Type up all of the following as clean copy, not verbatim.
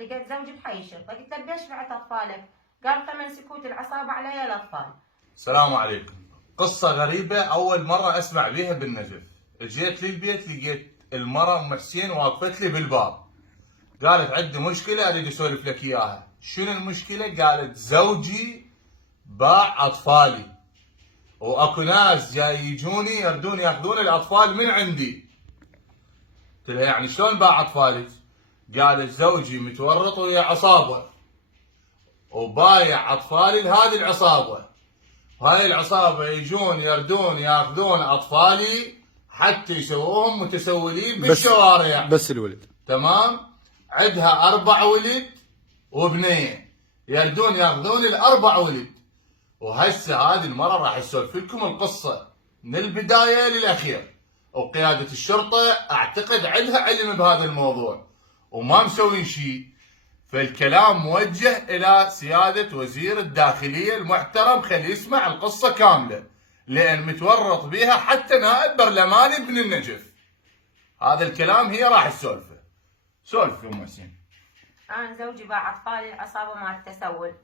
لقيت زوجي بحي الشرطه، قلت له ليش بعت اطفالك؟ قال ثمن سكوت العصابه علي الاطفال. السلام عليكم. قصة غريبة أول مرة أسمع بيها بالنجف. جيت للبيت لقيت المرة أم حسين واقفت لي بالباب. قالت عندي مشكلة أريد أسولف لك إياها. شنو المشكلة؟ قالت زوجي باع أطفالي وأكو ناس جاي يجوني يردون ياخذون الأطفال من عندي. قلت لها يعني شلون باع أطفالك؟ قالت زوجي متورط ويا عصابة وبايع أطفالي لهذه العصابة، وهاي العصابة يجون يردون ياخذون أطفالي حتى يسووهم متسولين بالشوارع. بس الولد تمام؟ عندها 4 ولد وبنية، يردون ياخذون ال4 ولد. وهسه هذه المرة راح اسولف لكم القصة من البداية للأخير. وقيادة الشرطة أعتقد عندها علم بهذا الموضوع وما مسوين شيء. فالكلام موجه إلى سيادة وزير الداخلية المحترم، خليه يسمع القصة كاملة لأن متورط بها حتى نائب برلماني من النجف. هذا الكلام هي راح تسولفه. سولف يا ام حسين. انا زوجي باع اطفالي العصابه مال التسول.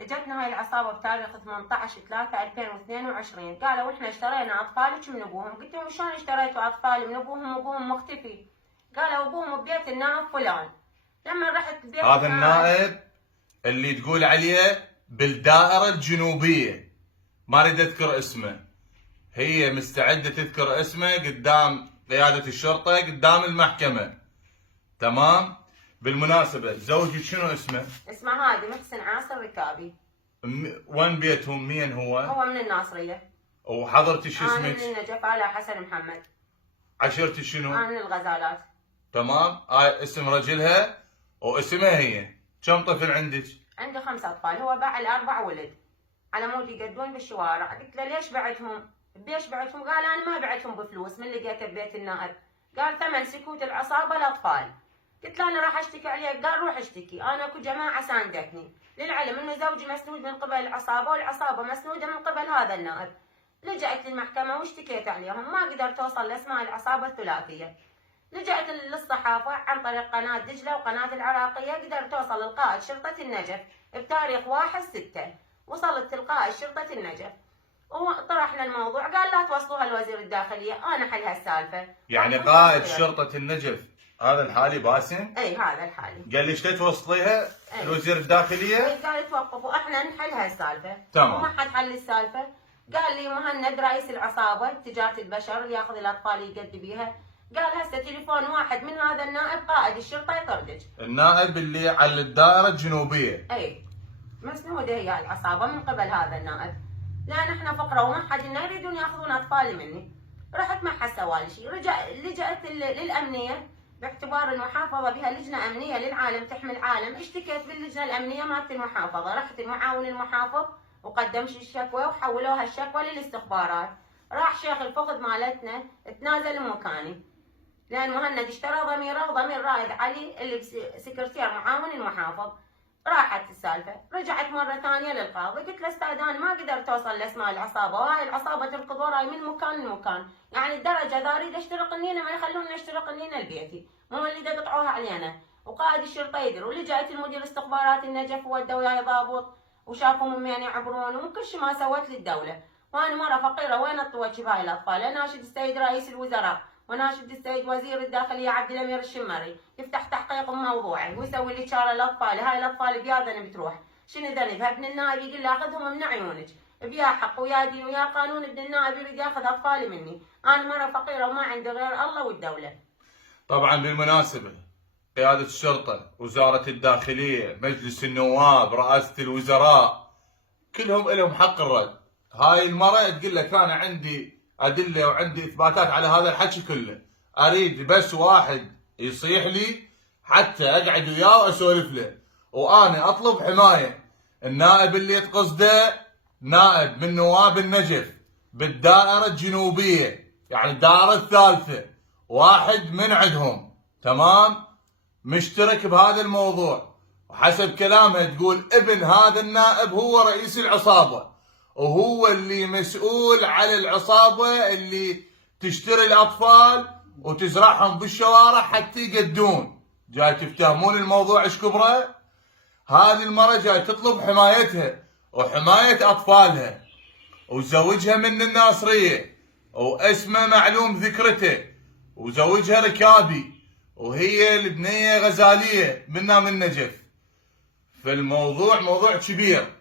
اجتنا هاي العصابه بتاريخ 18/3/2022، قالوا احنا اشترينا اطفالك من ابوهم. قلت لهم شلون اشتريتوا اطفالي من ابوهم وابوهم مختفي؟ قالوا ابوهم ببيت النائب فلان. لما رحت بيت هذا النائب اللي تقول عليه بالدائرة الجنوبية، ما اريد اذكر اسمه، هي مستعدة تذكر اسمه قدام قيادة الشرطة قدام المحكمة. تمام؟ بالمناسبة زوجك شنو اسمه؟ اسمه هادي محسن عاصر ركابي. وين بيتهم؟ مين هو؟ هو من الناصرية. وحضرتك شو انا اسمك؟ من النجف على حسن محمد. عشيرتك شنو؟ انا من الغزالات. تمام؟ هاي اسم رجلها واسمها هي. كم طفل عندك؟ عندي 5 اطفال، هو باع ال4 ولد على مود يقدون بالشوارع. قلت له ليش بعتهم؟ بيش بعتهم؟ قال انا ما بعتهم بفلوس، من لقيته ببيت النائب. قال ثمن سكوت العصابه الاطفال. قلت له انا راح اشتكي عليك. قال روح اشتكي، انا اكو جماعه ساندتني. للعلم انه زوجي مسنود من قبل العصابه والعصابه مسنوده من قبل هذا النائب. لجأت للمحكمه واشتكيت عليهم، ما قدرت اوصل لاسماء العصابه الثلاثيه. لجأت للصحافة عن طريق قناة دجلة وقناة العراقية، قدرت توصل لقائد شرطة النجف بتاريخ 1/6. وصلت لقائد شرطة النجف وطرحنا الموضوع، قال لا توصلوها لوزير الداخلية، أنا حل هالسالفة. يعني قائد شرطة النجف هذا الحالي باسم؟ اي هذا الحالي. قال لي شلون توصليها لوزير الداخلية؟ قال توقفوا احنا نحل هالسالفة. تمام. وما حد حل السالفة. قال لي مهند رئيس العصابة تجارة البشر اللي ياخذ الأطفال يقد بيها، قال هسه تليفون واحد من هذا النائب قائد الشرطه يطردك. النائب اللي على الدائره الجنوبيه. اي مسنوده هي العصابه من قبل هذا النائب، لان احنا فقره وما حد يريدون ياخذون اطفالي مني. رحت ما حد سوالي شيء، لجأت للامنيه باعتبار المحافظه بها لجنه امنيه للعالم تحمي العالم. اشتكيت باللجنه الامنيه مالت المحافظه، رحت المعاون المحافظ وقدمت الشكوى وحولوها الشكوى للاستخبارات. راح شيخ الفقد مالتنا تنازل مكاني لان مهند اشترى ضميره وضمير رائد علي اللي سكرتير معاون المحافظ. راحت السالفه، رجعت مره ثانيه للقاضي، قلت له استاذ انا ما قدرت اوصل لاسماء العصابه، وهاي العصابه تركض وراي من مكان لمكان، يعني الدرجه اذا اريد اشتري قنينه ما يخلوني اشتري قنينه لبيتي، مو اللي يقطعوها علينا. وقائد الشرطه يدري، ولجأت المدير استخبارات النجف وودوا وياي ضابط وشافوا من وين يعبرون وكل شيء ما سوت للدوله. وانا مره فقيره وين اطوج بهاي الاطفال؟ اناشد السيد رئيس الوزراء وناشد السيد وزير الداخليه عبد الامير الشمري يفتح تحقيق موضوعي ويسوي لي شاره الاطفال. هاي الاطفال بياذن بتروح، شنو ذنبها؟ ابن النائب يقول لي اخذهم من عيونك، بيا حق ويا دين ويا قانون. ابن النائب يريد ياخذ اطفالي مني، انا مره فقيره وما عندي غير الله والدوله. طبعا بالمناسبه قياده الشرطه، وزاره الداخليه، مجلس النواب، رئاسه الوزراء، كلهم لهم حق الرد. هاي المرة تقول لك انا عندي ادله وعندي اثباتات على هذا الحكي كله، اريد بس واحد يصيح لي حتى اقعد وياه واسولف له، وانا اطلب حمايه. النائب اللي تقصده نائب من نواب النجف بالدائره الجنوبيه، يعني الدائره الثالثه، واحد من عندهم. تمام؟ مشترك بهذا الموضوع، وحسب كلامها تقول ابن هذا النائب هو رئيس العصابه، وهو اللي مسؤول على العصابة اللي تشتري الأطفال وتزرعهم بالشوارع حتى يقدون. جاي تفتهمون الموضوع ايش كبره؟ هذه المرة جاي تطلب حمايتها وحماية أطفالها، وزوجها من الناصرية واسمه معلوم ذكرته، وزوجها ركابي، وهي البنية غزالية منا من نجف. فالموضوع موضوع كبير.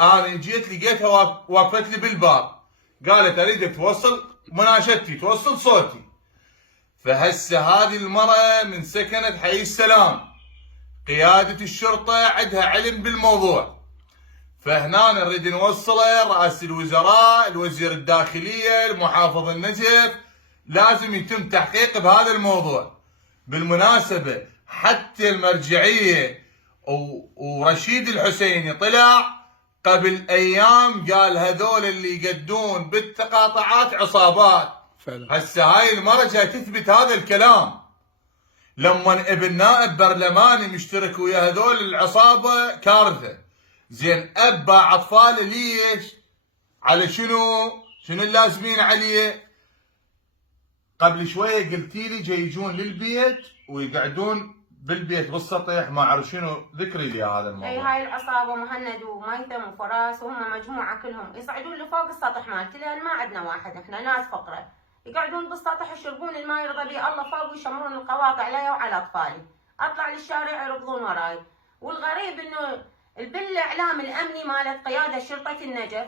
أنا جيت لقيتها وقفت لي بالباب، قالت أريد توصل مناشدتي، توصل صوتي. فهسه هذه المرأة من سكنة حي السلام، قيادة الشرطة عندها علم بالموضوع، فهنا نريد نوصله رئاسة الوزراء، الوزير الداخلية، المحافظ النجف، لازم يتم تحقيق بهذا الموضوع. بالمناسبة حتى المرجعية ورشيد الحسيني طلع قبل أيام قال هذول اللي يقدون بالتقاطعات عصابات. فعلا. هسه هاي المرة جاي تثبت هذا الكلام. لما ابن نائب برلماني مشترك ويا هذول العصابة كارثة. زين اب باع اطفاله ليش؟ على شنو؟ شنو اللازمين عليه؟ قبل شويه قلتي لي جاي يجون للبيت ويقعدون بالبيت بالسطح ما اعرف شنو، ذكري لي هذا الموضوع. اي هاي العصابه مهند وميثم وفراس وهم مجموعه كلهم يصعدون لفوق السطح مالتي، لان ما عندنا واحد، احنا ناس فقره، يقعدون بالسطح يشربون الماء يرضى به الله فوق ويشمرون القواطع علي وعلى اطفالي. اطلع للشارع يركضون وراي. والغريب انه بالاعلام الامني مالت قياده شرطه النجف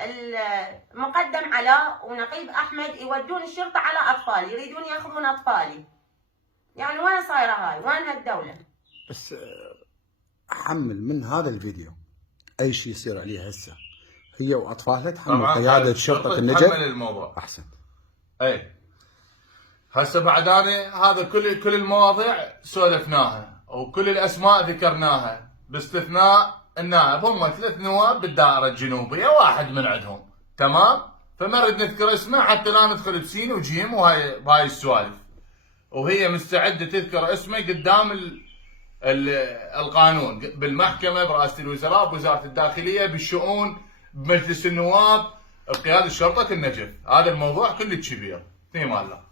المقدم علاء ونقيب احمد يودون الشرطه على اطفالي، يريدون ياخذون اطفالي. يعني وين صايره هاي؟ وين هالدوله؟ بس حمل من هذا الفيديو اي شيء يصير عليه هسه هي واطفالها، تحمل قياده شرطه النجف. تحمل الموضوع. احسن. اي هسه بعد انا هذا كل المواضيع سولفناها وكل الاسماء ذكرناها باستثناء النائب. هم 3 نواب بالدائره الجنوبيه، واحد من عندهم تمام، فما نريد نذكر اسمه حتى لا ندخل بسين وجيم وهاي السوالف. وهي مستعده تذكر اسمه قدام القانون بالمحكمه، برئاسه الوزراء، بوزاره الداخليه، بالشؤون، بمجلس النواب، بقياده شرطه النجف. هذا الموضوع كله كبير. في امان الله.